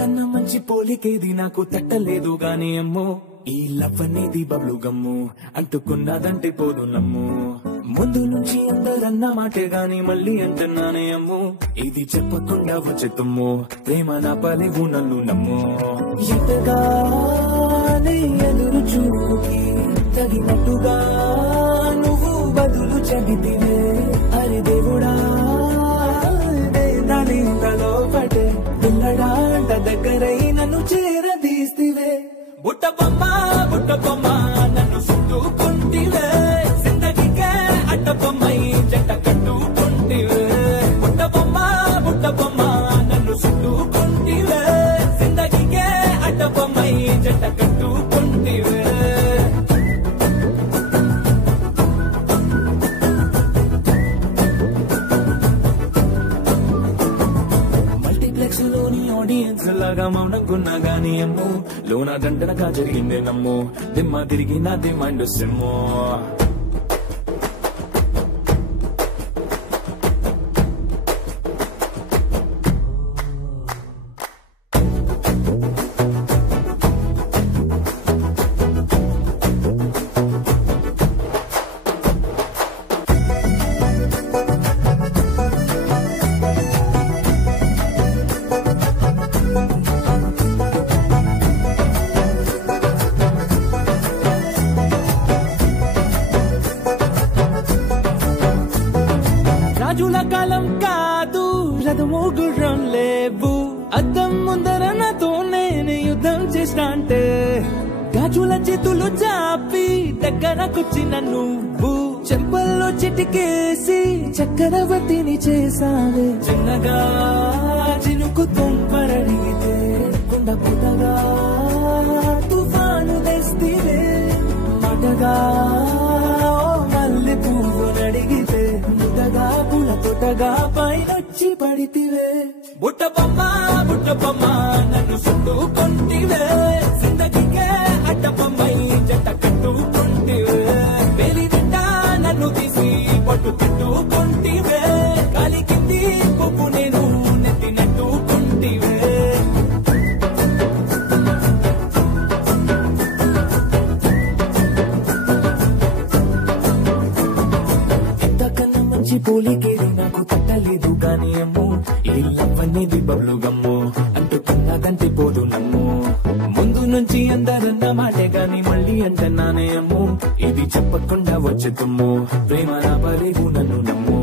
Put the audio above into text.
ఇంతకన్నా మంచి పోలికేది నాకు తట్టలేదు గాని అమ్మో ఈ లవ్ అనేది బబ్లు గమ్ము అంటుకున్నదంటే పోదు నమ్ము ముందు నుంచి అందరన్న మాటే గాని మళ్ళీ అంటున్నానే అమ్ము ఇది చెప్పకుండా వచ్చేతుమ్ము ప్రేమ నా పలేవు నన్ను నమ్ము ఎంతగానే ఎదురు చూపుకి తగినట్టుగా నువ్వు బదులు చెబితివే అరే దేవుడా నాలో పడే పిల్లడాంట దగ్గరై నన్ను చేరదీస్తివే బుట్ట బొమ్మ నన్ను చుట్టుకుంటివే జిందగీకే అడ్డ బొమ్మై జంట కట్టుకుంటివే బుట్ట బొమ్మ నన్ను చుట్టుకుంటివే జిందగీకే అడ్డ బొమ్మై జంట కట్టుకుంటివే లోని ఆడియన్స్ లాగా మౌనంకున్నా గానీ అమ్ము లోన దండనగా జరిగిందే నమ్ము దిమ్మ తిరిగి నాది మైండ్ సిమ్ము రాజుల కాలం కాదు రథము గుర్రం లేవు అద్దం ముందర నాతో నేను యుద్ధం చేస్తా అంటే గాజుల చేతులు చాపి దగ్గరకొచ్చిన నువ్వు చెంపల్లో చిటికేసి చక్రవర్తిని చేసావే చిన్నగా చినుకు తుంపరడిగితే కుండ పుట్టగా తుఫాను తెస్తివే మటగా మల్లె పువ్వు నడిగితే ముద్దగా పుల తొట్టగా పైనొచ్చి పడితివే బుట్ట బొమ్మ నన్ను చుట్టుకుంటివే జిందగీకే అడ్డ బొమ్మై జంట కట్టుకుంటివే వేలి నిండా నన్ను తీసి పట్టు కట్టుకుంటివే కాలి కింది పువ్వు నేను నెత్తినట్టుకుంటివే పోలికేది నాకు తట్టలేదు గాని అమ్ము ఈ లవ్ అనేది బబ్లు గమ్ము అంటుకున్నదంటే పోదు నమ్ము ముందు నుంచి అందరన్న మాటే గాని మళ్ళీ అంటున్నానే అమ్ము ఇది చెప్పకుండా వచ్చేతుమ్ము ప్రేమ నా పలేవు నన్ను నమ్ము